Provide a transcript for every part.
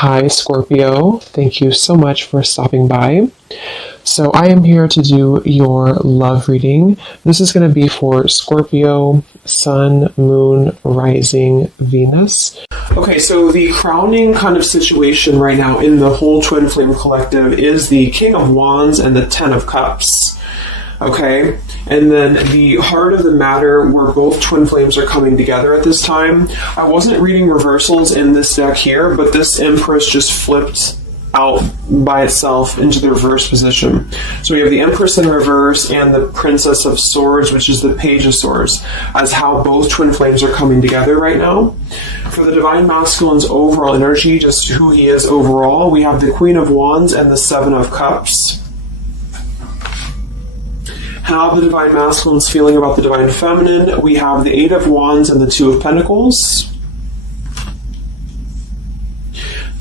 Hi, Scorpio. Thank you so much for stopping by. So, I am here to do your love reading. This is going to be for Scorpio, Sun, Moon, Rising, Venus. Okay, so the crowning kind of situation right now in the whole Twin Flame Collective is the King of Wands and the Ten of Cups. Okay, and then the heart of the matter where both twin flames are coming together at this time. I wasn't reading reversals in this deck here, but this Empress just flipped out by itself into the reverse position. So we have the Empress in reverse and the Princess of Swords, which is the Page of Swords, as how both twin flames are coming together right now. For the Divine Masculine's overall energy, just who he is overall, we have the Queen of Wands and the Seven of Cups. How the Divine Masculine's feeling about the Divine Feminine, we have the Eight of Wands and the Two of Pentacles.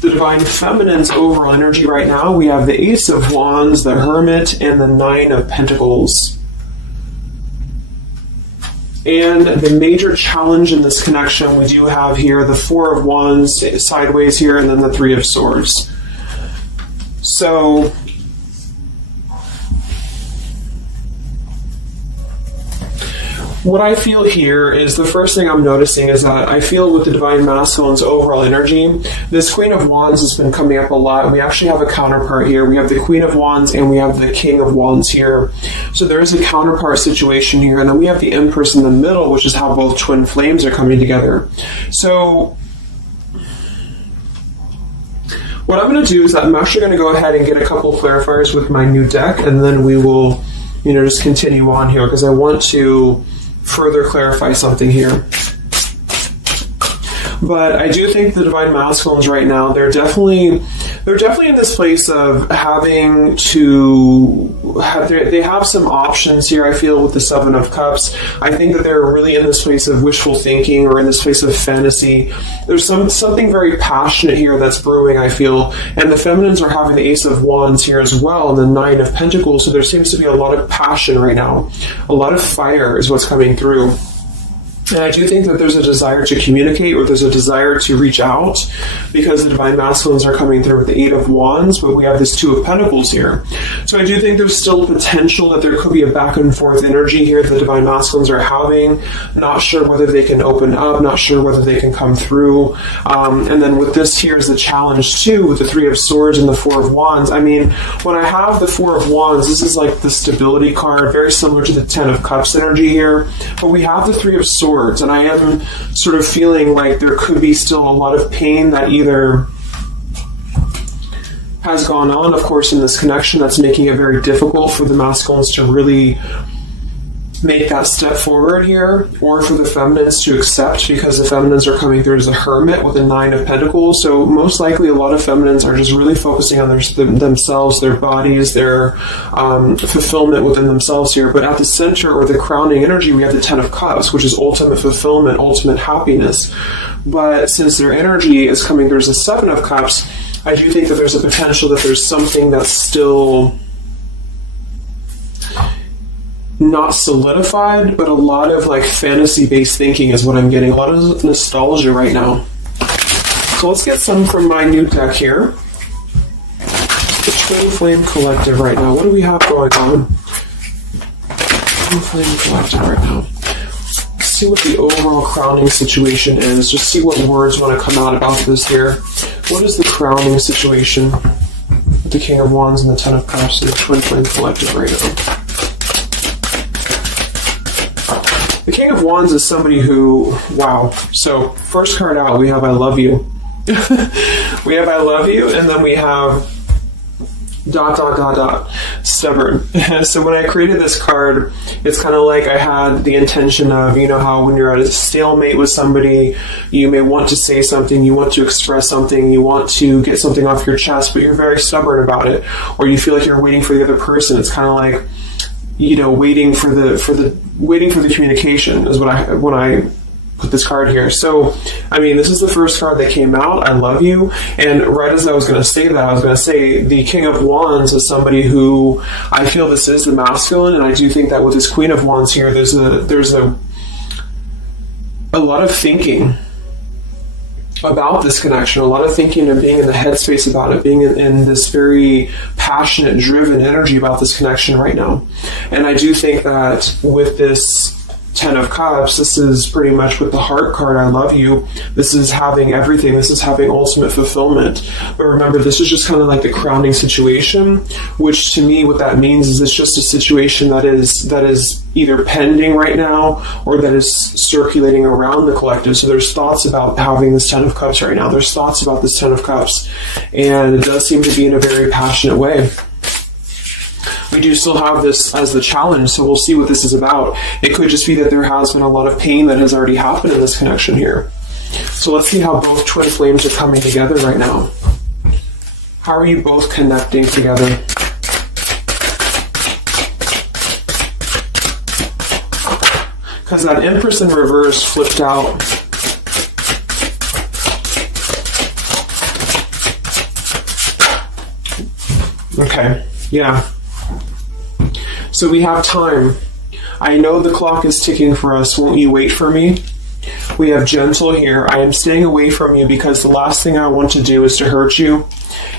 The Divine Feminine's overall energy right now, we have the Ace of Wands, the Hermit, and the Nine of Pentacles. And the major challenge in this connection, we do have here the Four of Wands sideways here, and then the Three of Swords. So what I feel here is the first thing I'm noticing is that I feel with the Divine Masculine's overall energy, this Queen of Wands has been coming up a lot. We actually have a counterpart here. We have the Queen of Wands and we have the King of Wands here. So there is a counterpart situation here. And then we have the Empress in the middle, which is how both twin flames are coming together. So what I'm going to do is that I'm actually going to go ahead and get a couple clarifiers with my new deck, and then we will, just continue on here because I want to further clarify something here. But I do think the Divine Masculines right now, they're definitely in this place of having to they have some options here. I feel with the Seven of Cups, I think that they're really in this place of wishful thinking or in this place of fantasy. There's something very passionate here that's brewing, I feel, and the Feminines are having the Ace of Wands here as well and the Nine of Pentacles, so there seems to be a lot of passion right now. A lot of fire is what's coming through. And I do think that there's a desire to communicate or there's a desire to reach out because the Divine Masculines are coming through with the Eight of Wands, but we have this Two of Pentacles here. So I do think there's still potential that there could be a back and forth energy here that the Divine Masculines are having. Not sure whether they can open up, not sure whether they can come through. And then with this here is the challenge too with the Three of Swords and the Four of Wands. I mean, when I have the Four of Wands, this is like the stability card, very similar to the Ten of Cups energy here. But we have the Three of Swords. And I am sort of feeling like there could be still a lot of pain that either has gone on, of course, in this connection that's making it very difficult for the masculines to really make that step forward here, or for the feminines to accept, because the feminines are coming through as a Hermit with a Nine of Pentacles. So most likely a lot of feminines are just really focusing on themselves, their bodies, their fulfillment within themselves here. But at the center or the crowning energy, we have the Ten of Cups, which is ultimate fulfillment, ultimate happiness. But since their energy is coming through as the Seven of Cups, I do think that there's a potential that there's something that's still not solidified, but a lot of like fantasy-based thinking is what I'm getting. A lot of nostalgia right now. So let's get some from my new deck here. The Twin Flame Collective right now. What do we have going on? Twin Flame Collective right now. Let's see what the overall crowning situation is. Just see what words want to come out about this here. What is the crowning situation with the King of Wands and the Ten of Cups and the Twin Flame Collective right now? The King of Wands is somebody who, wow. So first card out, we have I love you. We have I love you, and then we have ... stubborn. So when I created this card, it's kind of like I had the intention of, how when you're at a stalemate with somebody, you may want to say something, you want to express something, you want to get something off your chest, but you're very stubborn about it, or you feel like you're waiting for the other person. It's kind of like, waiting for the communication is when I put this card here. So, I mean, this is the first card that came out, I love you, and right as I was going to say that, I was going to say the King of Wands is somebody who I feel this is the masculine, and I do think that with this Queen of Wands here, there's a lot of thinking about this connection, a lot of thinking and being in the headspace about it, being in this very passionate, driven energy about this connection right now. And I do think that with this Ten of Cups, this is pretty much with the heart card, I love you. This is having everything. This is having ultimate fulfillment. But remember, this is just kind of like the crowning situation, which to me, what that means is it's just a situation that is either pending right now or that is circulating around the collective. So there's thoughts about having this Ten of Cups right now. There's thoughts about this Ten of Cups. And it does seem to be in a very passionate way. We do still have this as the challenge, so we'll see what this is about. It could just be that there has been a lot of pain that has already happened in this connection here. So let's see how both twin flames are coming together right now. How are you both connecting together? Because that Empress in reverse flipped out. Okay, yeah. So we have time. I know the clock is ticking for us. Won't you wait for me? We have gentle here. I am staying away from you because the last thing I want to do is to hurt you.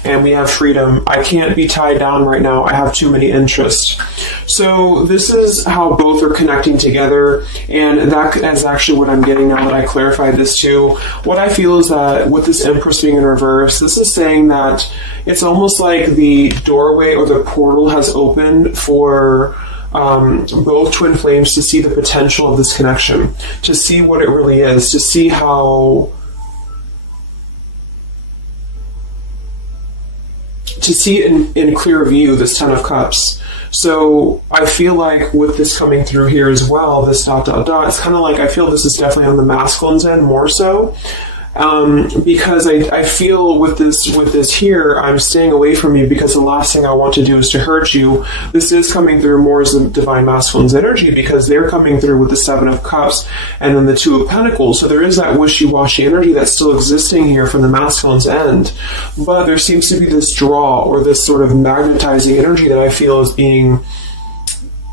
And we have freedom. I can't be tied down right now. I have too many interests. So this is how both are connecting together. And that is actually what I'm getting now that I clarified this too. What I feel is that with this Empress being in reverse, this is saying that it's almost like the doorway or the portal has opened for both twin flames to see the potential of this connection, to see what it really is, to see how... to see it in clear view, this Ten of Cups. So I feel like with this coming through here as well, this ... it's kind of like I feel this is definitely on the masculine's end more so. Because I feel with this here, I'm staying away from you because the last thing I want to do is to hurt you. This is coming through more as the Divine Masculine's energy because they're coming through with the Seven of Cups and then the Two of Pentacles. So there is that wishy-washy energy that's still existing here from the masculine's end. But there seems to be this draw or this sort of magnetizing energy that I feel is being...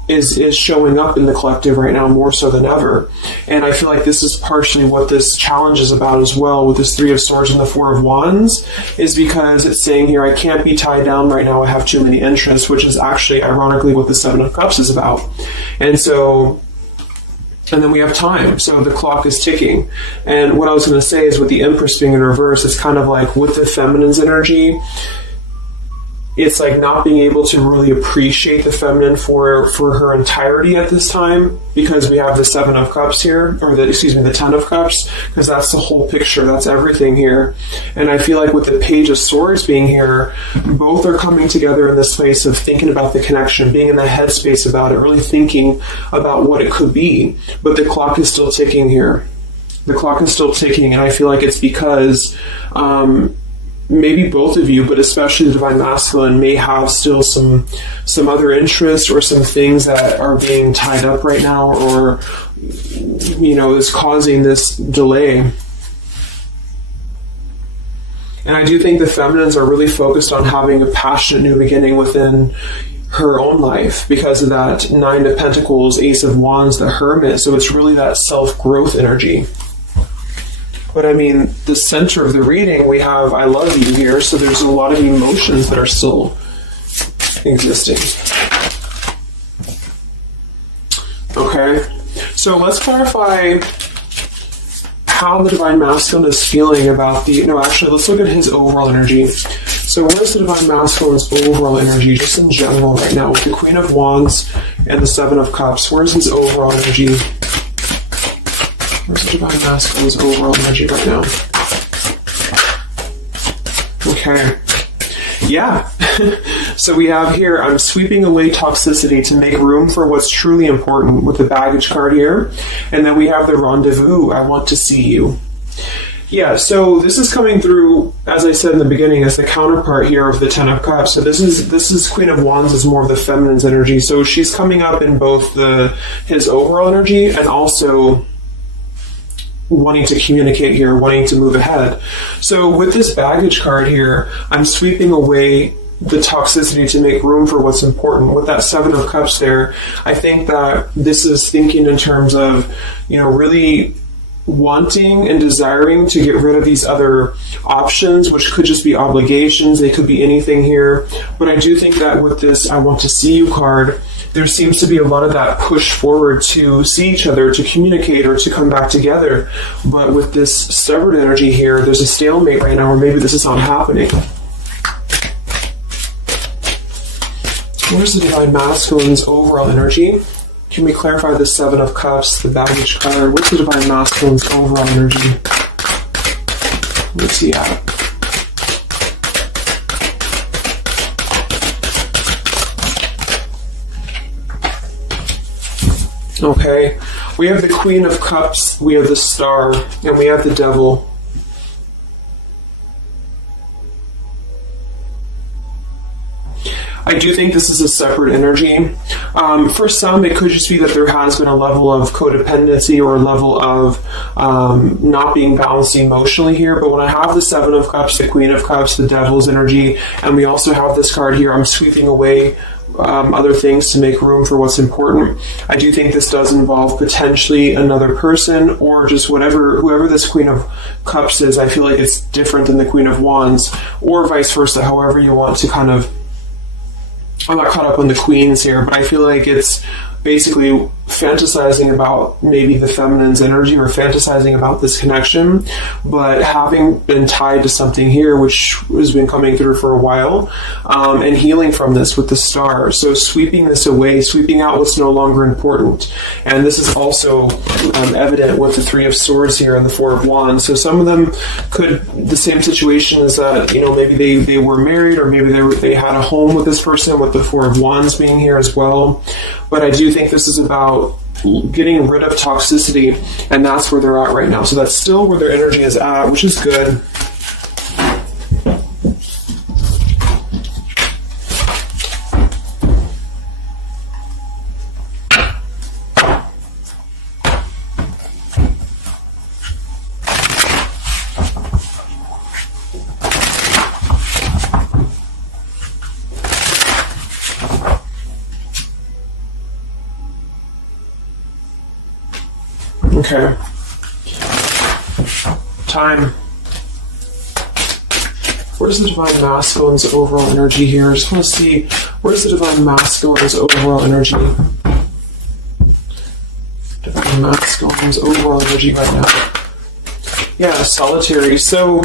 is showing up in the collective right now more so than ever. And I feel like this is partially what this challenge is about as well with this Three of Swords and the Four of Wands, is because it's saying here, I can't be tied down right now, I have too many interests, which is actually ironically what the Seven of Cups is about. And then we have time, so the clock is ticking. And what I was going to say is with the Empress being in reverse, it's kind of like with the feminine's energy, it's like not being able to really appreciate the feminine for her entirety at this time because we have the Seven of Cups here, or the Ten of Cups, because that's the whole picture, that's everything here. And I feel like with the Page of Swords being here, both are coming together in this place of thinking about the connection, being in the headspace about it, really thinking about what it could be. But the clock is still ticking here. The clock is still ticking, and I feel like it's because maybe both of you, but especially the Divine Masculine, may have still some other interests or some things that are being tied up right now or, is causing this delay. And I do think the feminines are really focused on having a passionate new beginning within her own life because of that Nine of Pentacles, Ace of Wands, the Hermit. So it's really that self-growth energy. But I mean, the center of the reading, we have I love you here, so there's a lot of emotions that are still existing. Okay, so let's clarify how the Divine Masculine is feeling about let's look at his overall energy. So where's the Divine Masculine's overall energy, just in general right now, with the Queen of Wands and the Seven of Cups? Where's his overall energy? Where's the Divine Masculine's overall energy right now? Okay. Yeah. So we have here, I'm sweeping away toxicity to make room for what's truly important with the baggage card here. And then we have the rendezvous, I want to see you. Yeah, so this is coming through, as I said in the beginning, as the counterpart here of the Ten of Cups. So this is Queen of Wands is more of the feminine's energy. So she's coming up in both his overall energy and also wanting to communicate here, wanting to move ahead. So with this baggage card here, I'm sweeping away the toxicity to make room for what's important. With that Seven of Cups there, I think that this is thinking in terms of, really wanting and desiring to get rid of these other options, which could just be obligations. They could be anything here. But I do think that with this I want to see you card, there seems to be a lot of that push forward to see each other, to communicate, or to come back together. But with this severed energy here, there's a stalemate right now, or maybe this is not happening. Where's the Divine Masculine's overall energy? Can we clarify the Seven of Cups, the baggage card? What's the Divine Masculine's overall energy? What's he at? Okay, we have the Queen of Cups, we have the Star, and we have the Devil. I do think this is a separate energy. For some, it could just be that there has been a level of codependency or a level of not being balanced emotionally here. But when I have the Seven of Cups, the Queen of Cups, the Devil's energy, and we also have this card here, I'm sweeping away other things to make room for what's important. I do think this does involve potentially another person, or just whoever this Queen of Cups is. I feel like it's different than the Queen of Wands, or vice versa, however you want to kind of. I'm not caught up on the queens here, but I feel like it's basically fantasizing about maybe the feminine's energy, or fantasizing about this connection, but having been tied to something here which has been coming through for a while, and healing from this with the Star. So sweeping this away, sweeping out what's no longer important. And this is also evident with the Three of Swords here and the Four of Wands. So some of them could, the same situation is that, maybe they were married, or maybe they had a home with this person, with the Four of Wands being here as well. But I do think this is about getting rid of toxicity, and that's where they're at right now. So that's still where their energy is at, which is good. Okay. Time. Where's the Divine Masculine's overall energy here? I just want to see, where's the Divine Masculine's overall energy? Divine Masculine's overall energy right now. Yeah, Solitary. So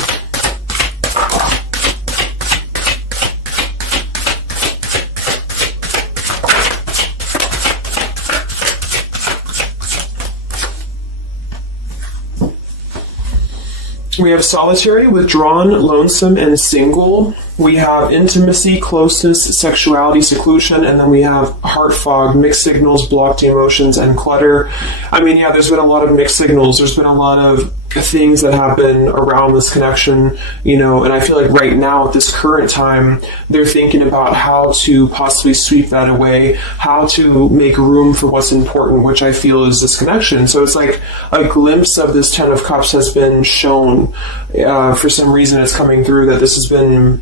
we have Solitary, Withdrawn, Lonesome, and Single. We have Intimacy, Closeness, Sexuality, Seclusion, and then we have Heart Fog, Mixed Signals, Blocked Emotions, and Clutter. I mean, yeah, there's been a lot of mixed signals. There's been a lot of things that happen around this connection, and I feel like right now at this current time, they're thinking about how to possibly sweep that away, how to make room for what's important, which I feel is this connection. So it's like a glimpse of this Ten of Cups has been shown. For some reason it's coming through that this has been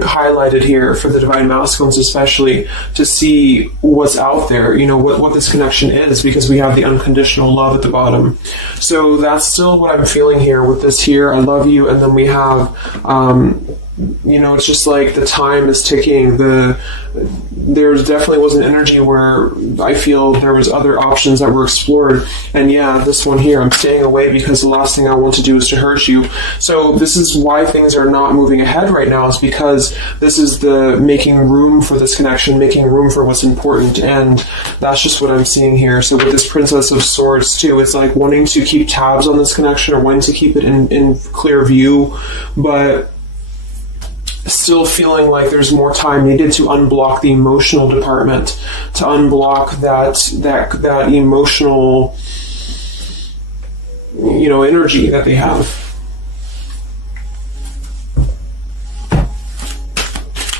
highlighted here for the Divine Masculines, especially to see what's out there, what this connection is, because we have the unconditional love at the bottom. So that's still what I'm feeling here with this here. I love you. And then we have, it's just like the time is ticking. There definitely was an energy where I feel there was other options that were explored. And yeah, this one here, I'm staying away because the last thing I want to do is to hurt you. So this is why things are not moving ahead right now, is because this is the making room for this connection, making room for what's important. And that's just what I'm seeing here. So with this Princess of Swords too, it's like wanting to keep tabs on this connection, or wanting to keep it in clear view, but still feeling like there's more time needed to unblock the emotional department, to unblock that emotional, energy that they have.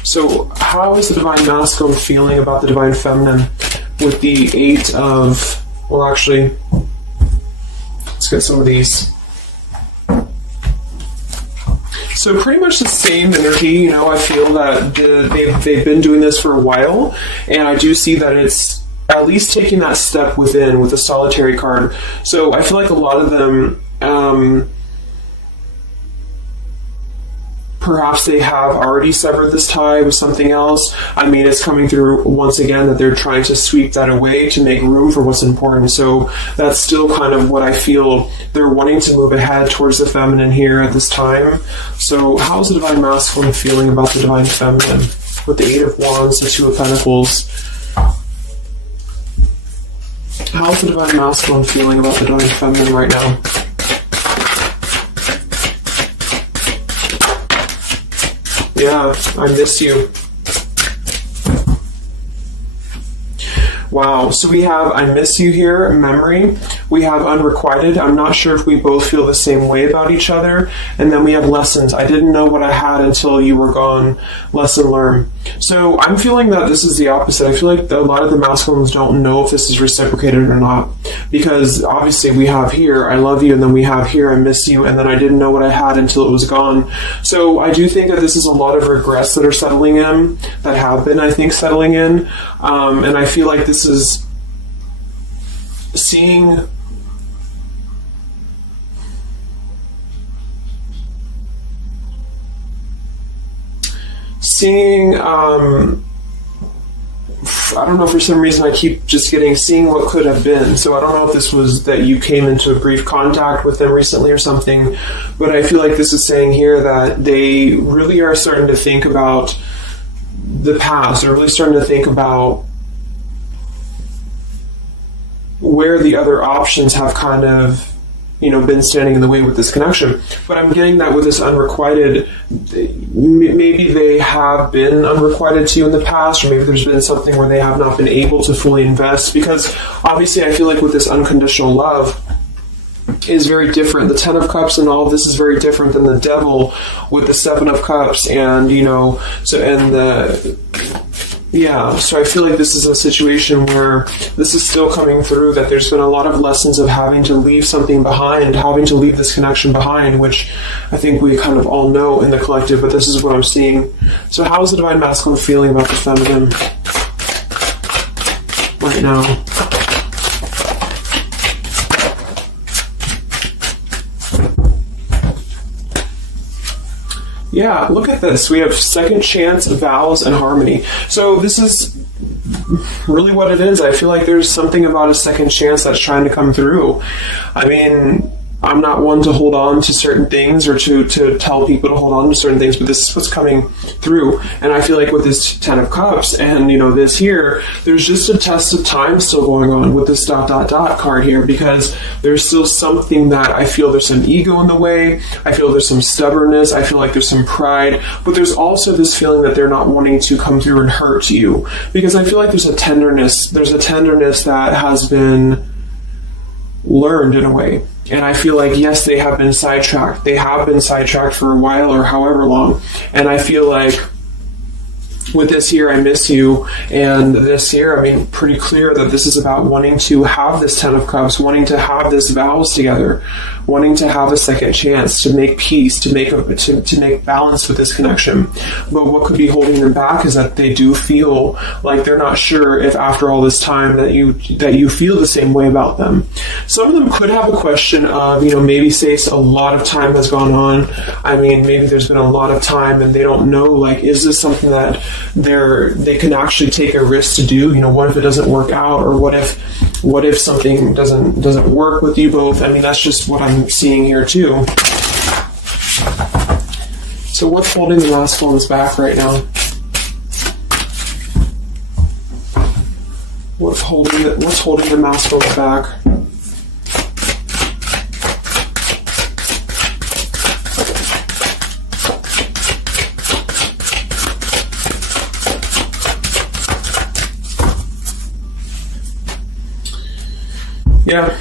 So how is the Divine Masculine feeling about the Divine Feminine with the Eight of, well, actually, let's get some of these. So pretty much the same energy, I feel that they've been doing this for a while, and I do see that it's at least taking that step within with the solitary card. So I feel like a lot of them, perhaps they have already severed this tie with something else. I mean, it's coming through once again that they're trying to sweep that away to make room for what's important. So that's still kind of what I feel. They're wanting to move ahead towards the feminine here at this time. So how's the Divine Masculine feeling about the Divine Feminine? With the Eight of Wands, the Two of Pentacles. How's the Divine Masculine feeling about the Divine Feminine right now? Yeah, I miss you. Wow, so we have I miss you here, memory. We have unrequited. I'm not sure if we both feel the same way about each other. And then we have lessons. I didn't know what I had until you were gone. Lesson learned. So I'm feeling that this is the opposite. I feel like a lot of the masculines don't know if this is reciprocated or not. Because obviously we have here, I love you, and then we have here, I miss you, and then I didn't know what I had until it was gone. So I do think that this is a lot of regrets that are settling in, that have been, I think, settling in. And I feel like this is seeing I don't know, for some reason I keep just seeing what could have been. So I don't know if this was that you came into a brief contact with them recently or something, but I feel like this is saying here that they really are starting to think about the past. They're really starting to think about where the other options have kind of, been standing in the way with this connection. But I'm getting that with this unrequited, maybe they have been unrequited to you in the past, or maybe there's been something where they have not been able to fully invest, because obviously I feel like with this unconditional love is very different. The Ten of Cups and all of this is very different than the Devil with the Seven of Cups, and so I feel like this is a situation where this is still coming through, that there's been a lot of lessons of having to leave something behind, having to leave this connection behind, which I think we kind of all know in the collective, but this is what I'm seeing. So how is the Divine Masculine feeling about the feminine right now? Yeah, look at this. We have second chance, vows, and harmony. So this is really what it is. I feel like there's something about a second chance that's trying to come through. I mean, I'm not one to hold on to certain things or to tell people to hold on to certain things, but this is what's coming through. And I feel like with this Ten of Cups and, this here, there's just a test of time still going on with this ... card here, because there's still something that I feel there's some ego in the way. I feel there's some stubbornness. I feel like there's some pride, but there's also this feeling that they're not wanting to come through and hurt you, because I feel like there's a tenderness that has been learned in a way. And I feel like, yes, they have been sidetracked. They have been sidetracked for a while or however long. And I feel like with this here, I miss you, and this here, I mean, pretty clear that this is about wanting to have this Ten of Cups, wanting to have this vows together, wanting to have a second chance to make peace, to make balance with this connection. But what could be holding them back is that they do feel like they're not sure if after all this time that you feel the same way about them. Some of them could have a question of, maybe say a lot of time has gone on. I mean, maybe there's been a lot of time and they don't know, like, is this something that they can actually take a risk to do? What if it doesn't work out, or what if something doesn't work with you both? I mean, that's just what I'm seeing here too. So what's holding the masculines back right now? What's holding the masculines back? Yeah,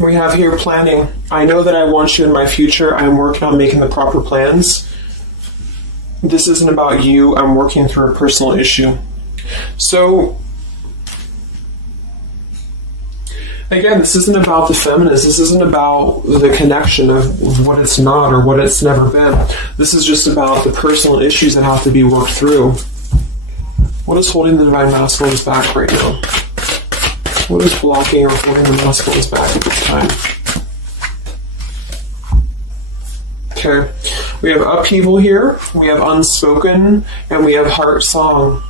we have here planning. I know that I want you in my future. I'm working on making the proper plans. This isn't about you. I'm working through a personal issue. So, again, this isn't about the feminist. This isn't about the connection of what it's not or what it's never been. This is just about the personal issues that have to be worked through. What is holding the Divine Masculines back right now? What is blocking or holding the masculines back at this time? Okay, we have upheaval here, we have unspoken, and we have heart song.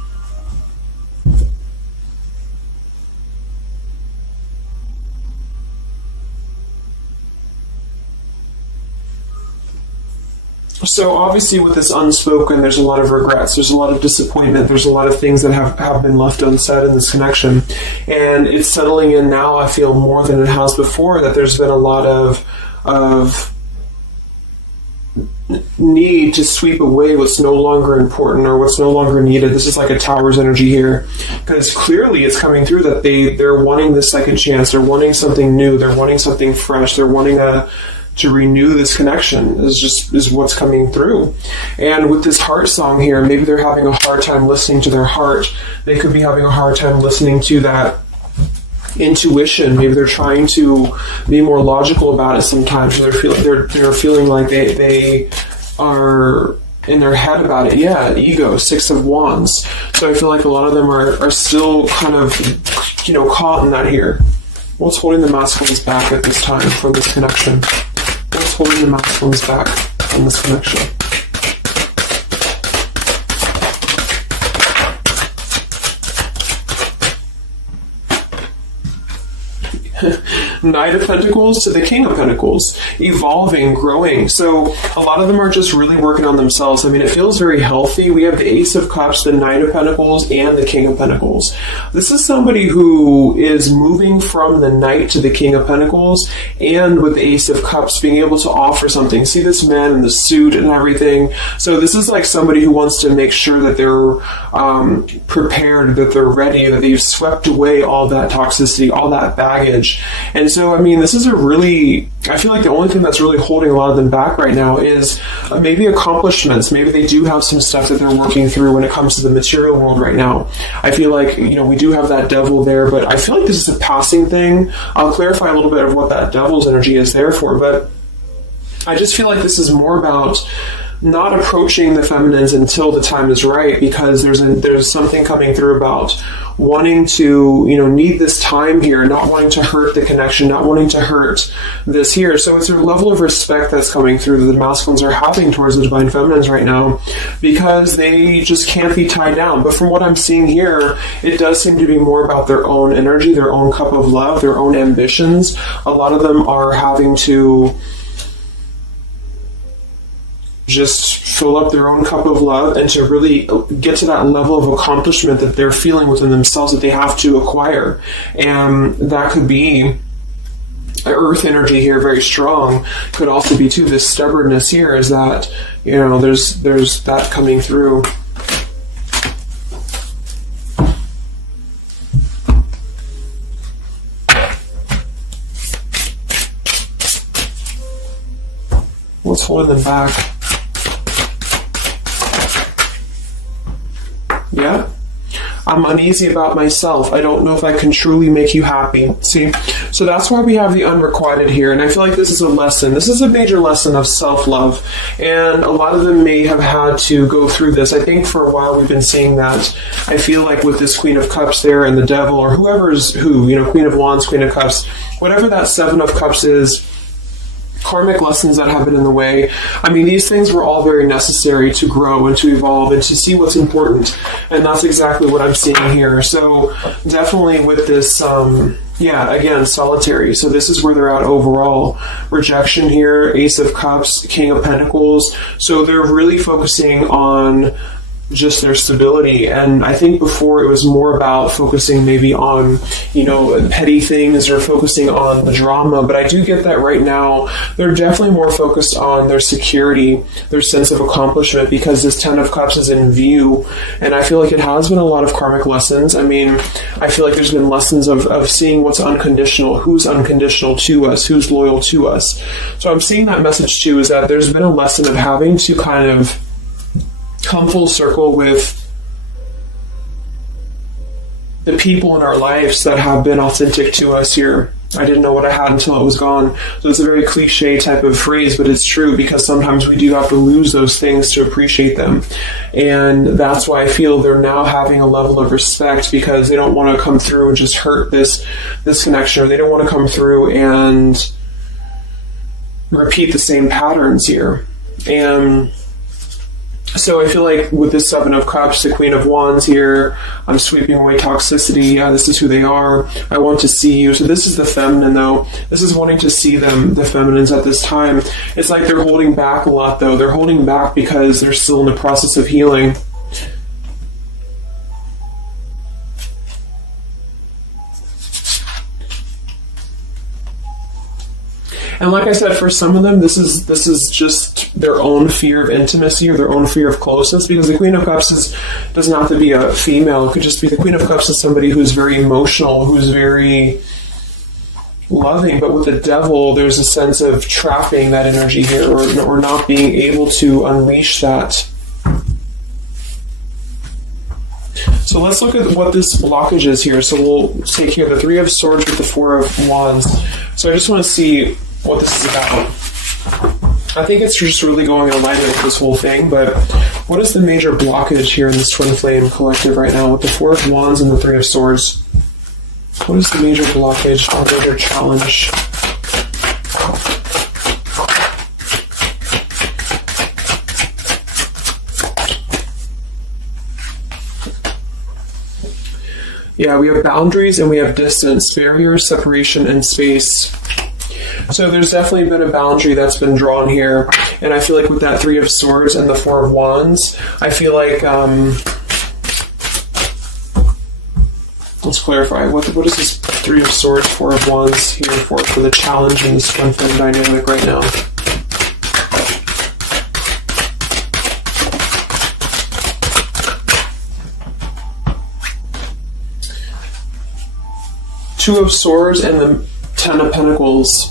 So obviously with this unspoken, there's a lot of regrets, there's a lot of disappointment, there's a lot of things that have been left unsaid in this connection. And it's settling in now, I feel, more than it has before, that there's been a lot of need to sweep away what's no longer important or what's no longer needed. This is like a tower's energy here, because clearly it's coming through that they're wanting the second chance, they're wanting something new, they're wanting something fresh, they're wanting to renew this connection is what's coming through. And with this heart song here, maybe they're having a hard time listening to their heart. They could be having a hard time listening to that intuition. Maybe they're trying to be more logical about it sometimes. They're feeling like they are in their head about it. Yeah, ego, 6 of Wands. So I feel like a lot of them are still kind of, caught in that here. What's holding the masculines back at this time from this connection? What's holding the masculines back from this connection? Knight of Pentacles to the King of Pentacles, evolving, growing. So a lot of them are just really working on themselves. I mean, it feels very healthy. We have the Ace of Cups, the Knight of Pentacles, and the King of Pentacles. This is somebody who is moving from the Knight to the King of Pentacles, and with the Ace of Cups being able to offer something. See this man in the suit and everything. So this is like somebody who wants to make sure that they're prepared, that they're ready, that they've swept away all that toxicity, all that baggage. And so, I mean, this is I feel like the only thing that's really holding a lot of them back right now is maybe accomplishments. Maybe they do have some stuff that they're working through when it comes to the material world right now. I feel like, we do have that devil there, but I feel like this is a passing thing. I'll clarify a little bit of what that devil's energy is there for, but I just feel like this is more about not approaching the feminines until the time is right, because there's something coming through about wanting to, need this time here, not wanting to hurt the connection, not wanting to hurt this here. So it's a level of respect that's coming through that the masculines are having towards the divine feminines right now, because they just can't be tied down. But from what I'm seeing here, it does seem to be more about their own energy, their own cup of love, their own ambitions. A lot of them are having to just fill up their own cup of love and to really get to that level of accomplishment that they're feeling within themselves that they have to acquire. And that could be earth energy here, very strong. Could also be too this stubbornness here, is that there's that coming through. What's holding them back? Yeah, I'm uneasy about myself. I don't know if I can truly make you happy. See, so that's why we have the unrequited here. And I feel like this is a lesson. This is a major lesson of self-love. And a lot of them may have had to go through this. I think for a while we've been seeing that. I feel like with this Queen of Cups there and the Devil, or whoever's who, Queen of Wands, Queen of Cups, whatever that Seven of Cups is, karmic lessons that have been in the way. I mean, these things were all very necessary to grow and to evolve and to see what's important. And that's exactly what I'm seeing here. So definitely with this, again, solitary. So this is where they're at overall. Rejection here, Ace of Cups, King of Pentacles. So they're really focusing on just their stability. And I think before it was more about focusing maybe on, petty things or focusing on the drama. But I do get that right now they're definitely more focused on their security, their sense of accomplishment, because this Ten of Cups is in view. And I feel like it has been a lot of karmic lessons. I mean, I feel like there's been lessons of seeing what's unconditional, who's unconditional to us, who's loyal to us. So I'm seeing that message too, is that there's been a lesson of having to kind of come full circle with the people in our lives that have been authentic to us here. I didn't know what I had until it was gone. So it's a very cliche type of phrase, but it's true, because sometimes we do have to lose those things to appreciate them. And that's why I feel they're now having a level of respect, because they don't want to come through and just hurt this connection, or they don't want to come through and repeat the same patterns here. And so I feel like with this Seven of Cups, the Queen of Wands here, I'm sweeping away toxicity. Yeah, this is who they are. I want to see you. So this is the feminine, though. This is wanting to see them, the feminines at this time. It's like they're holding back a lot, though. They're holding back because they're still in the process of healing. And like I said, for some of them, this is just their own fear of intimacy, or their own fear of closeness, because the Queen of Cups doesn't have to be a female. It could just be the Queen of Cups is somebody who's very emotional, who's very loving. But with the Devil, there's a sense of trapping that energy here, or not being able to unleash that. So let's look at what this blockage is here. So we'll take here the Three of Swords with the Four of Wands. So I just want to see what this is about. I think it's just really going in alignment with this whole thing, but what is the major blockage here in this Twin Flame collective right now with the Four of Wands and the Three of Swords? What is the major blockage or major challenge? Yeah, we have boundaries and we have distance, barriers, separation, and space. So there's definitely been a boundary that's been drawn here. And I feel like with that Three of Swords and the Four of Wands, I feel like, let's clarify, what is this Three of Swords, Four of Wands here for the challenge in this Twin Flame dynamic right now? Two of Swords and the Ten of Pentacles.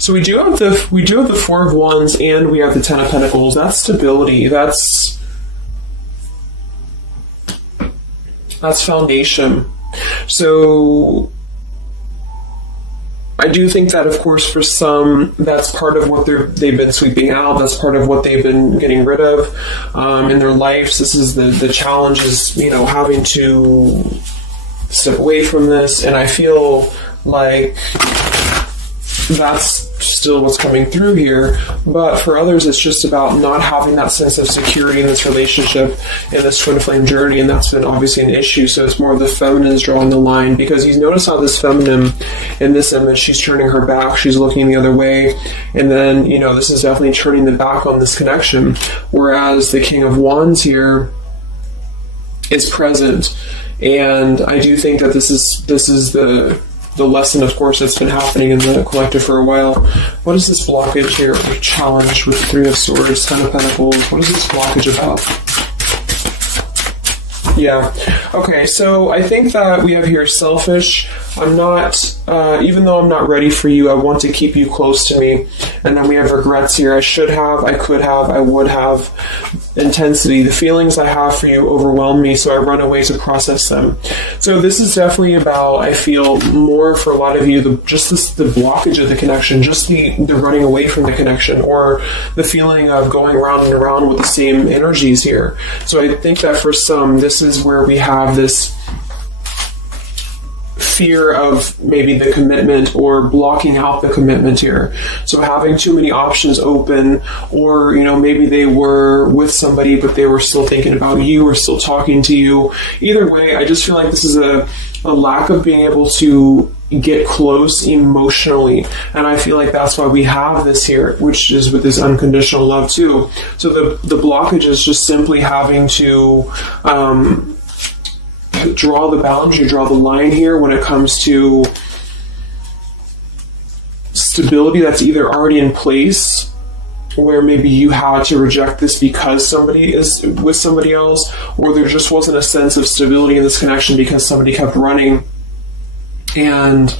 So we do have the Four of Wands and we have the Ten of Pentacles. That's stability. That's foundation. So I do think that, of course, for some, that's part of what they've been sweeping out. That's part of what they've been getting rid of in their lives. This is the challenge is, having to step away from this. And I feel like that's still what's coming through here. But for others, it's just about not having that sense of security in this relationship, in this Twin Flame journey, and that's been obviously an issue. So it's more of the feminine is drawing the line, because you notice how this feminine in this image, she's turning her back, she's looking the other way, and then, this is definitely turning the back on this connection, whereas the King of Wands here is present. And I do think that this is the lesson, of course, that's been happening in the collective for a while. What is this blockage here, or challenge with Three of Swords, Ten of Pentacles? What is this blockage about? Yeah. Okay, so I think that we have here selfish. I'm not, even though I'm not ready for you, I want to keep you close to me. And then we have regrets here. I should have, I could have, I would have. Intensity. The feelings I have for you overwhelm me, so I run away to process them. So this is definitely about, I feel, more for a lot of you, the blockage of the connection, just the running away from the connection, or the feeling of going around and around with the same energies here. So I think that for some, this is where we have this fear of maybe the commitment, or blocking out the commitment here. So having too many options open, or, maybe they were with somebody, but they were still thinking about you or still talking to you. Either way, I just feel like this is a lack of being able to get close emotionally. And I feel like that's why we have this here, which is with this unconditional love too. So the blockage is just simply having to, draw the boundary, draw the line here when it comes to stability that's either already in place, where maybe you had to reject this because somebody is with somebody else, or there just wasn't a sense of stability in this connection because somebody kept running. And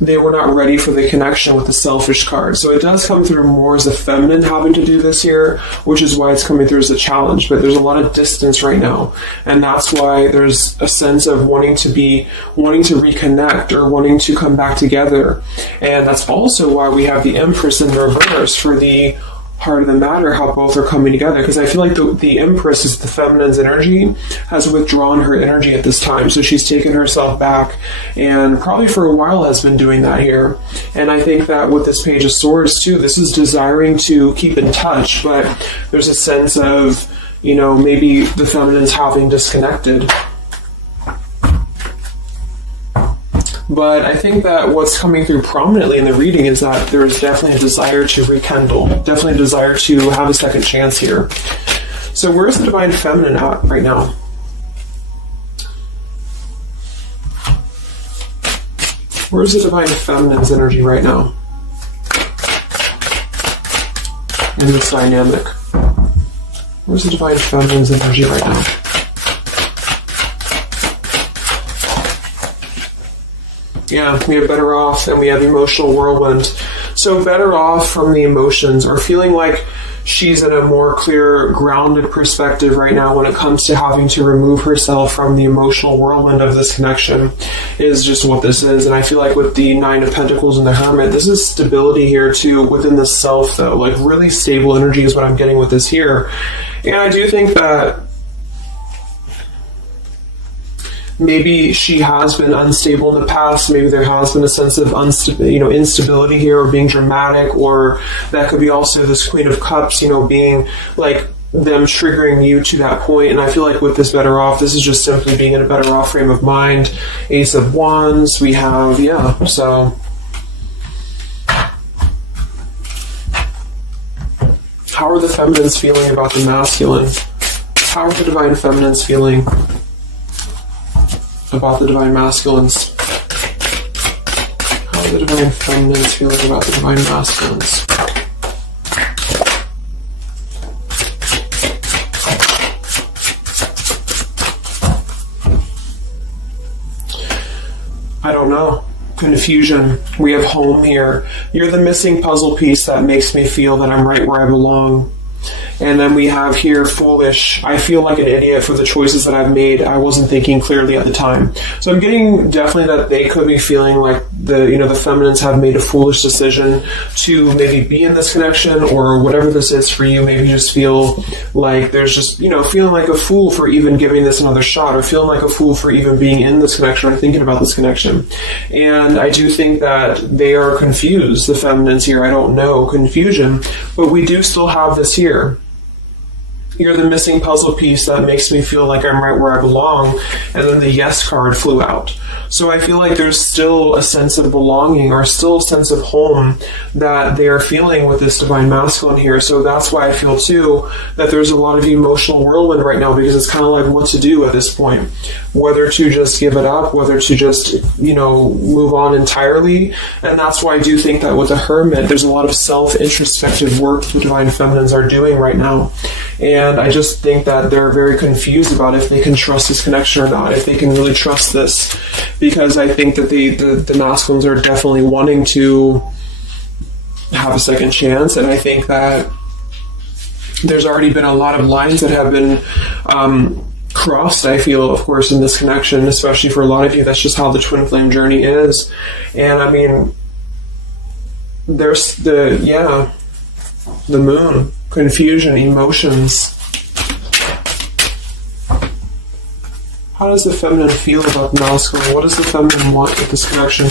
they were not ready for the connection with the selfish card. So it does come through more as the feminine having to do this here, which is why it's coming through as a challenge. But there's a lot of distance right now. And that's why there's a sense of wanting to reconnect or wanting to come back together. And that's also why we have the Empress in reverse for the heart of the matter, how both are coming together, because I feel like the Empress is the feminine's energy, has withdrawn her energy at this time, so she's taken herself back, and probably for a while has been doing that here. And I think that with this Page of Swords too, this is desiring to keep in touch, but there's a sense of, maybe the feminine's having disconnected. But I think that what's coming through prominently in the reading is that there is definitely a desire to rekindle, definitely a desire to have a second chance here. So where's the Divine Feminine at right now? Where's the Divine Feminine's energy right now in this dynamic? Where's the Divine Feminine's energy right now? Yeah, we have Better Off and we have Emotional Whirlwind. So better off from the emotions, or feeling like she's in a more clear, grounded perspective right now when it comes to having to remove herself from the emotional whirlwind of this connection, is just what this is. And I feel like with the Nine of Pentacles and the Hermit, this is stability here too within the self, though. Like really stable energy is what I'm getting with this here. And I do think that maybe she has been unstable in the past. Maybe there has been a sense of instability here, or being dramatic, or that could be also this Queen of Cups, being like them triggering you to that point. And I feel like with this Better Off, this is just simply being in a better off frame of mind. Ace of Wands, we have, so how are the feminines feeling about the masculine? How are the Divine Feminines feeling about the Divine Masculines? How are the Divine Feminines feeling about the Divine Masculines? I don't know. Confusion. We have Home here. You're the missing puzzle piece that makes me feel that I'm right where I belong. And then we have here Foolish. I feel like an idiot for the choices that I've made. I wasn't thinking clearly at the time. So I'm getting definitely that they could be feeling like the feminines have made a foolish decision to maybe be in this connection, or whatever this is for you. Maybe just feel like there's just, feeling like a fool for even giving this another shot, or feeling like a fool for even being in this connection or thinking about this connection. And I do think that they are confused, the feminines here. I don't know, confusion, but we do still have this here. You're the missing puzzle piece that makes me feel like I'm right where I belong. And then the Yes card flew out. So I feel like there's still a sense of belonging, or still a sense of home that they are feeling with this Divine Masculine here. So that's why I feel too that there's a lot of emotional whirlwind right now, because it's kind of like what to do at this point. Whether to just give it up, whether to just, move on entirely. And that's why I do think that with the Hermit, there's a lot of self-introspective work the Divine Feminines are doing right now. And I just think that they're very confused about if they can trust this connection or not, if they can really trust this. Because I think that the masculines are definitely wanting to have a second chance. And I think that there's already been a lot of lines that have been crossed, I feel, of course, in this connection, especially for a lot of you. That's just how the twin flame journey is. And I mean, there's the Moon, confusion, emotions. How does the feminine feel about the masculine? What does the feminine want with this connection?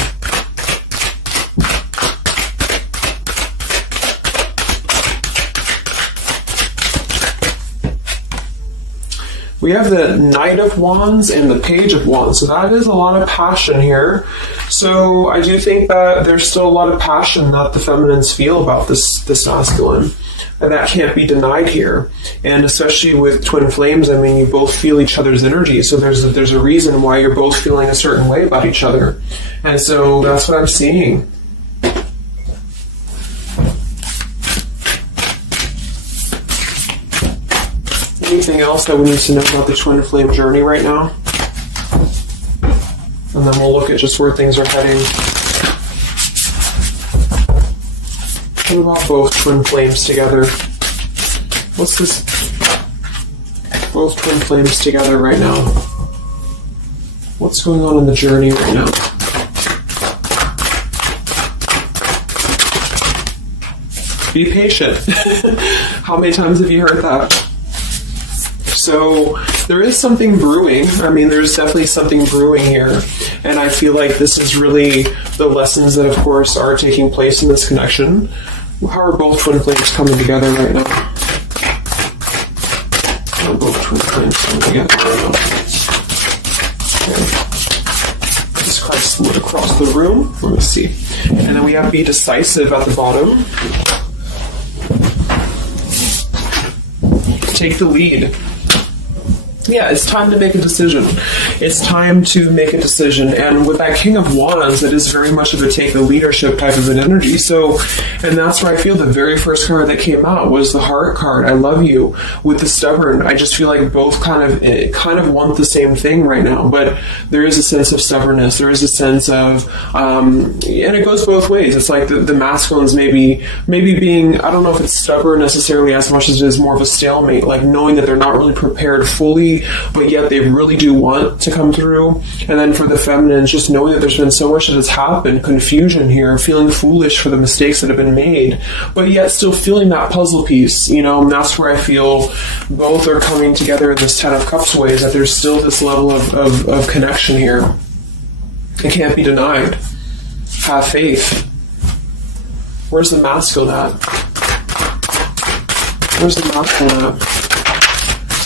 We have the Knight of Wands and the Page of Wands. So that is a lot of passion here. So I do think that there's still a lot of passion that the feminines feel about this masculine. And that can't be denied here. And especially with twin flames, I mean, you both feel each other's energy. So there's a reason why you're both feeling a certain way about each other. And so that's what I'm seeing. Anything else that we need to know about the twin flame journey right now? And then we'll look at just where things are heading. What about both twin flames together? What's this? Both twin flames together right now. What's going on in the journey right now? Be patient. How many times have you heard that? So there is something brewing. I mean, there's definitely something brewing here. And I feel like this is really the lessons that, of course, are taking place in this connection. How are both twin flames coming together right now? How are both twin flames coming together right now? Okay. This card split across the room. Let me see. And then we have Be Decisive at the bottom. Take the lead. Yeah, it's time to make a decision. It's time to make a decision. And with that King of Wands, it is very much of a take the leadership type of an energy. So, and that's where I feel the very first card that came out was the Heart card. I love you. With the Stubborn, I just feel like both kind of want the same thing right now. But there is a sense of stubbornness. There is a sense of, and it goes both ways. It's like the masculines maybe being, I don't know if it's stubborn necessarily as much as it is more of a stalemate, like knowing that they're not really prepared fully, but yet they really do want to come through. And then for the feminines, just knowing that there's been so much that has happened, confusion here, feeling foolish for the mistakes that have been made, but yet still feeling that puzzle piece, you know. And that's where I feel both are coming together in this Ten of Cups ways, that there's still this level of connection here. It can't be denied. Have faith. Where's the masculine at? Where's the masculine at?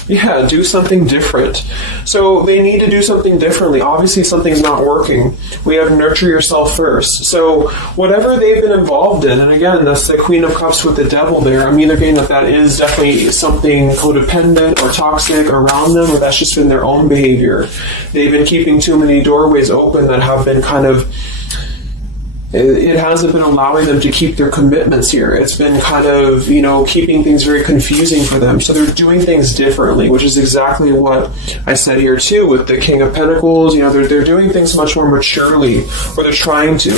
Yeah, do something different. So they need to do something differently. Obviously, something's not working. We have nurture yourself first. So whatever they've been involved in, and again, that's the Queen of Cups with the Devil there. I'm either getting that is definitely something codependent or toxic around them, or that's just been their own behavior. They've been keeping too many doorways open that have been kind of, it hasn't been allowing them to keep their commitments here. It's been kind of, keeping things very confusing for them. So they're doing things differently, which is exactly what I said here too with the King of Pentacles. They're doing things much more maturely, or they're trying to.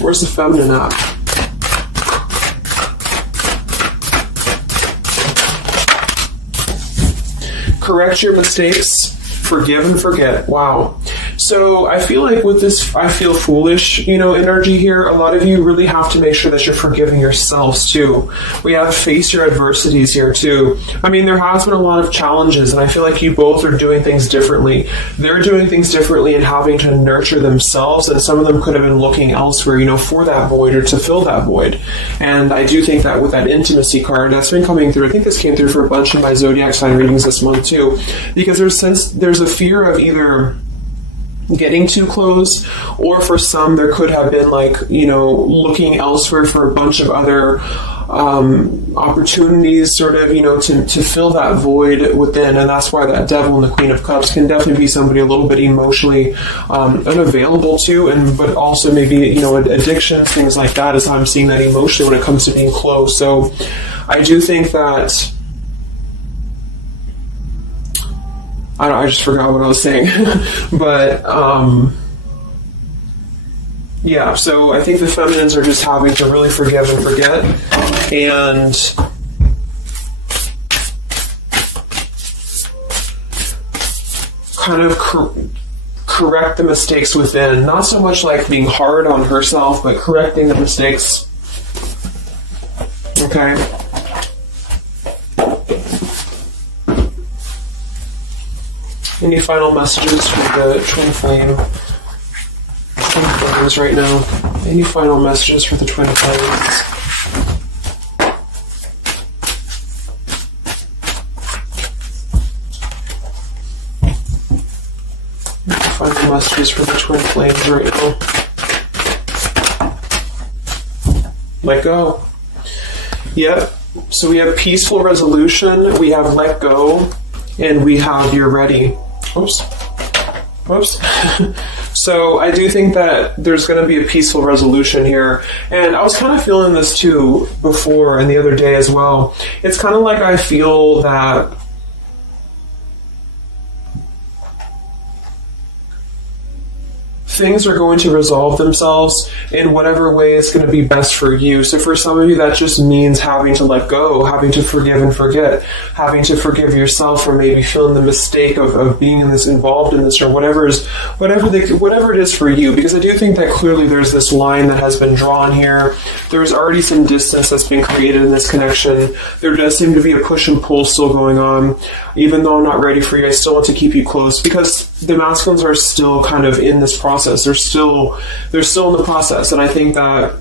Where's the feminine at? Correct your mistakes, forgive and forget. Wow. So I feel like with this, I feel foolish, energy here. A lot of you really have to make sure that you're forgiving yourselves too. We have to face your adversities here too. I mean, there has been a lot of challenges, and I feel like you both are doing things differently. They're doing things differently and having to nurture themselves, and some of them could have been looking elsewhere, for that void or to fill that void. And I do think that with that intimacy card that's been coming through, I think this came through for a bunch of my zodiac sign readings this month too, because there's a fear of either getting too close, or for some there could have been looking elsewhere for a bunch of other opportunities sort of to fill that void within. And that's why that Devil and the Queen of Cups can definitely be somebody a little bit emotionally unavailable to, but also maybe addictions, things like that, is how I'm seeing that emotionally when it comes to being close. So I do think that I just forgot what I was saying. But, yeah, so I think the feminines are just having to really forgive and forget. And kind of correct the mistakes within. Not so much like being hard on herself, but correcting the mistakes. Okay? Any final messages for the twin flames right now? Any final messages for the twin flames? Any final messages for the twin flames right now? Let go. Yep. So we have peaceful resolution, we have let go, and we have you're ready. Oops. So I do think that there's going to be a peaceful resolution here. And I was kind of feeling this too before and the other day as well. It's kind of like I feel that things are going to resolve themselves in whatever way is going to be best for you. So for some of you, that just means having to let go, having to forgive and forget, having to forgive yourself for maybe feeling the mistake of being involved in this, or whatever it is for you. Because I do think that clearly there's this line that has been drawn here. There's already some distance that's been created in this connection. There does seem to be a push and pull still going on. Even though I'm not ready for you, I still want to keep you close, because the masculines are still kind of in this process. They're still in the process, and I think that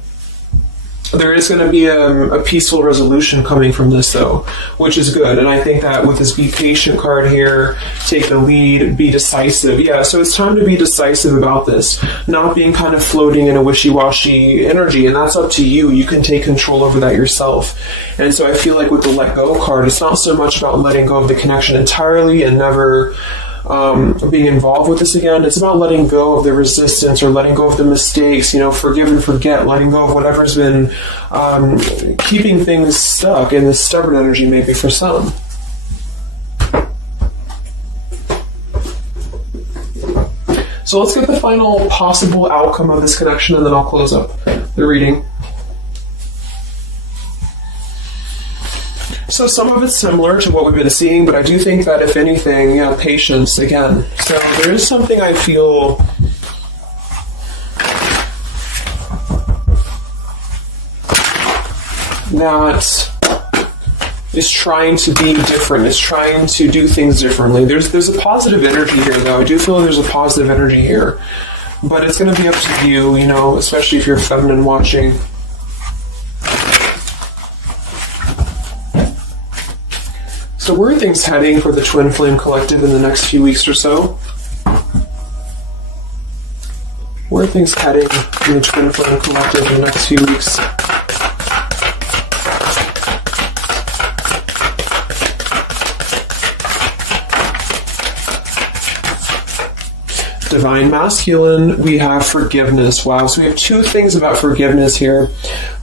there is going to be a peaceful resolution coming from this, though, which is good. And I think that with this Be Patient card here, take the lead, be decisive. Yeah, so it's time to be decisive about this, not being kind of floating in a wishy-washy energy, and that's up to you. You can take control over that yourself. And so I feel like with the Let Go card, it's not so much about letting go of the connection entirely and never being involved with this again. It's about letting go of the resistance, or letting go of the mistakes, forgive and forget, letting go of whatever's been keeping things stuck in this stubborn energy, maybe for some. So let's get the final possible outcome of this connection, and then I'll close up the reading. So some of it's similar to what we've been seeing, but I do think that if anything, patience again. So there is something I feel that is trying to be different, is trying to do things differently. There's a positive energy here, though. I do feel there's a positive energy here. But it's going to be up to you, especially if you're feminine watching. So where are things heading for the Twin Flame Collective in the next few weeks or so? Where are things heading in the Twin Flame Collective in the next few weeks? Divine Masculine, we have forgiveness. Wow, so we have two things about forgiveness here.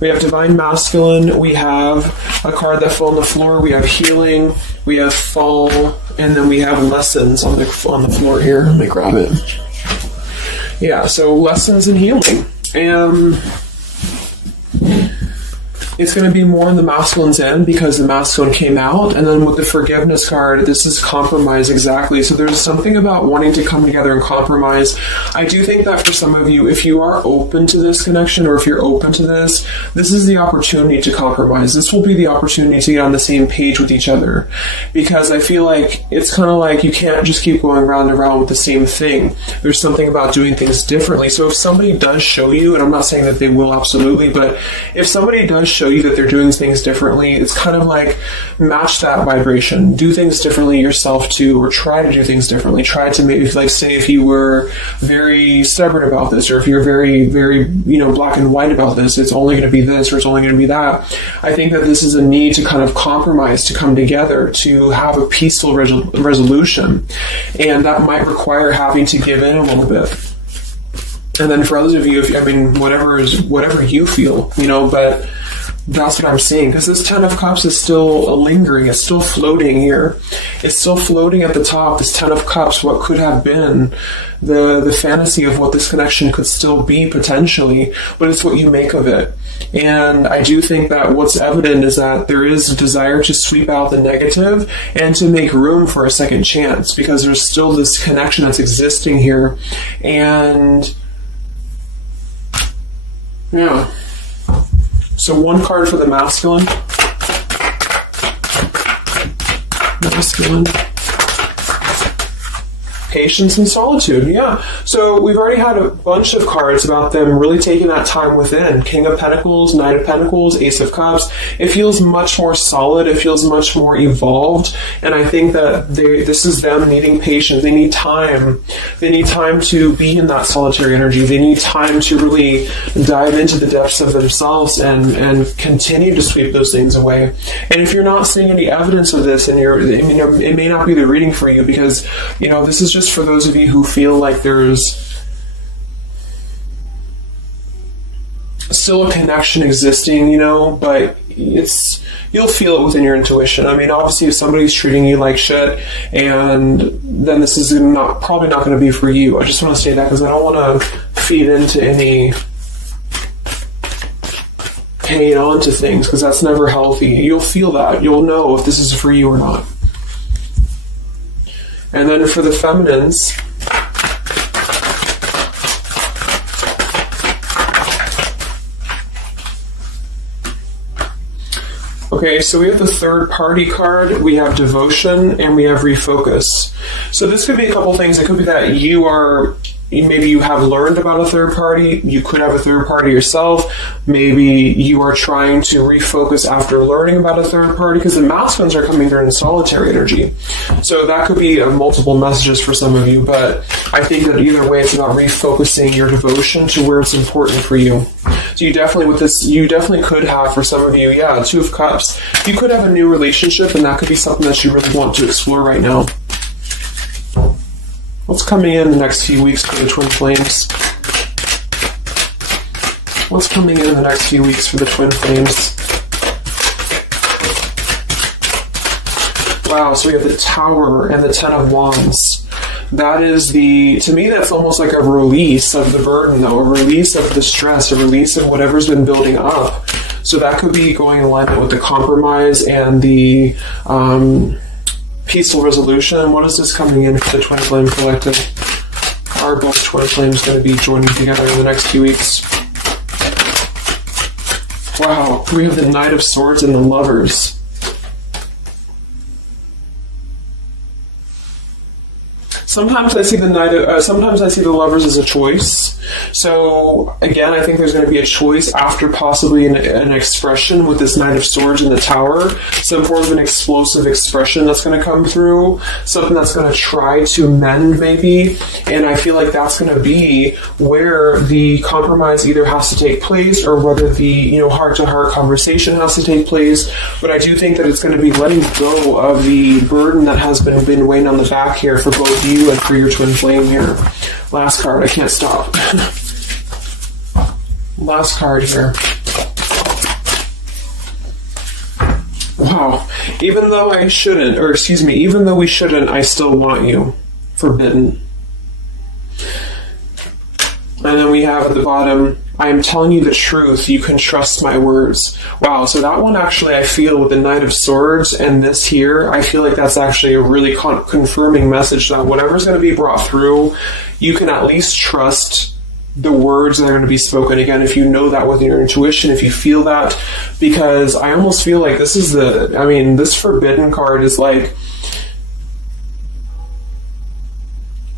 We have Divine Masculine, we have a card that fell on the floor, we have healing, we have fall, and then we have lessons on the floor here. Let me grab it. Yeah, so lessons and healing. It's going to be more on the masculine's end because the masculine came out. And then with the forgiveness card, this is compromise exactly. So there's something about wanting to come together and compromise. I do think that for some of you, if you are open to this connection, or if you're open to this is the opportunity to compromise. This will be the opportunity to get on the same page with each other. Because I feel like it's kind of like you can't just keep going round and round with the same thing. There's something about doing things differently. So if somebody does show you, and I'm not saying that they will absolutely, but if somebody does show you that they're doing things differently, it's kind of like match that vibration. Do things differently yourself too, or try to do things differently. Try to maybe, like, say if you were very stubborn about this, or if you're very, very, black and white about this, it's only going to be this, or it's only going to be that. I think that this is a need to kind of compromise, to come together, to have a peaceful resolution. And that might require having to give in a little bit. And then for others of you, whatever you feel, but that's what I'm seeing, because this Ten of Cups is still lingering. It's still floating here. It's still floating at the top. This Ten of Cups, what could have been the fantasy of what this connection could still be potentially, but it's what you make of it. And I do think that what's evident is that there is a desire to sweep out the negative and to make room for a second chance, because there's still this connection that's existing here. And yeah. So one card for the masculine. Masculine. Patience and solitude, yeah. So we've already had a bunch of cards about them really taking that time within. King of Pentacles, Knight of Pentacles, Ace of Cups. It feels much more solid. It feels much more evolved. And I think that this is them needing patience. They need time. They need time to be in that solitary energy. They need time to really dive into the depths of themselves and continue to sweep those things away. And if you're not seeing any evidence of this, and it may not be the reading for you, because, this is just for those of you who feel like there's still a connection existing, but you'll feel it within your intuition. I mean, obviously, if somebody's treating you like shit, and then this is probably not going to be for you. I just want to say that because I don't want to feed into any hanging on to things, because that's never healthy. You'll feel that. You'll know if this is for you or not. And then for the feminines, okay, so we have the third party card, we have devotion, and we have refocus. So this could be a couple things. It could be that maybe you have learned about a third party. You could have a third party yourself. Maybe you are trying to refocus after learning about a third party, because the masculines are coming through in solitary energy. So that could be multiple messages for some of you, but I think that either way, it's about refocusing your devotion to where it's important for you. So you definitely could have, for some of you, Two of Cups. You could have a new relationship, and that could be something that you really want to explore right now. What's coming in the next few weeks for the twin flames? What's coming in the next few weeks for the twin flames? Wow, so we have the Tower and the Ten of Wands. That is to me, that's almost like a release of the burden, though, a release of the stress, a release of whatever's been building up. So that could be going in alignment with the compromise and the peaceful resolution. What is this coming in for the Twin Flame Collective? Are both Twin Flames going to be joining together in the next few weeks? Wow, we have the Knight of Swords and the Lovers. Sometimes I see sometimes I see the Lovers as a choice. So again, I think there's going to be a choice after possibly an expression with this Knight of Swords in the Tower. Some form of an explosive expression that's going to come through. Something that's going to try to mend, maybe. And I feel like that's going to be where the compromise either has to take place, or whether the heart-to-heart conversation has to take place. But I do think that it's going to be letting go of the burden that has been weighing on the back here for both you and for your twin flame here. Last card, I can't stop. Last card here. Wow. Even though we shouldn't, I still want you. Forbidden. And then we have at the bottom, I am telling you the truth, you can trust my words. Wow, so that one actually, I feel with the Knight of Swords and this here, I feel like that's actually a really confirming message that whatever's going to be brought through, you can at least trust the words that are going to be spoken. Again, if you know that with your intuition, if you feel that, because I almost feel like this Forbidden card is like,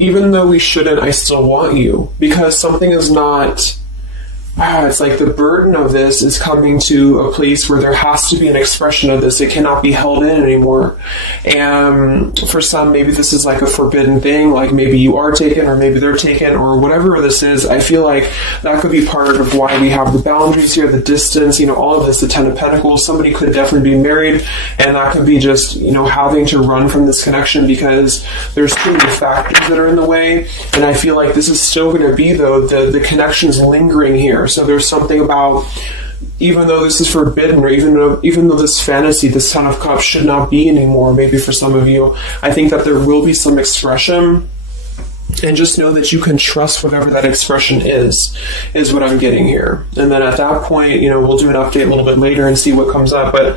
even though we shouldn't, I still want you. Because something is not... it's like the burden of this is coming to a place where there has to be an expression of this. It cannot be held in anymore. And for some, maybe this is like a forbidden thing. Like maybe you are taken, or maybe they're taken, or whatever this is. I feel like that could be part of why we have the boundaries here, the distance, all of this, the Ten of Pentacles. Somebody could definitely be married, and that could be just, having to run from this connection because there's too many factors that are in the way. And I feel like this is still going to be, though, the connection's lingering here. So there's something about, even though this is forbidden, or even though this fantasy, this Ten of Cups should not be anymore, maybe for some of you, I think that there will be some expression. And just know that you can trust whatever that expression is what I'm getting here. And then at that point, we'll do an update a little bit later and see what comes up. But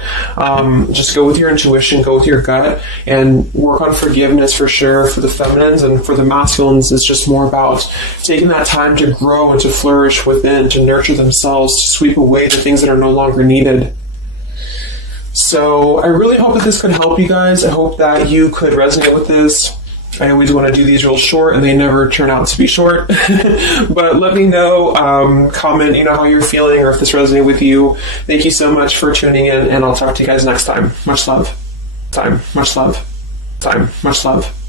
just go with your intuition, go with your gut, and work on forgiveness for sure for the feminines. And for the masculines, it's just more about taking that time to grow and to flourish within, to nurture themselves, to sweep away the things that are no longer needed. So I really hope that this could help you guys. I hope that you could resonate with this. I always want to do these real short, and they never turn out to be short. But let me know, comment, how you're feeling, or if this resonated with you. Thank you so much for tuning in, and I'll talk to you guys next time. Much love. Much love. Much love.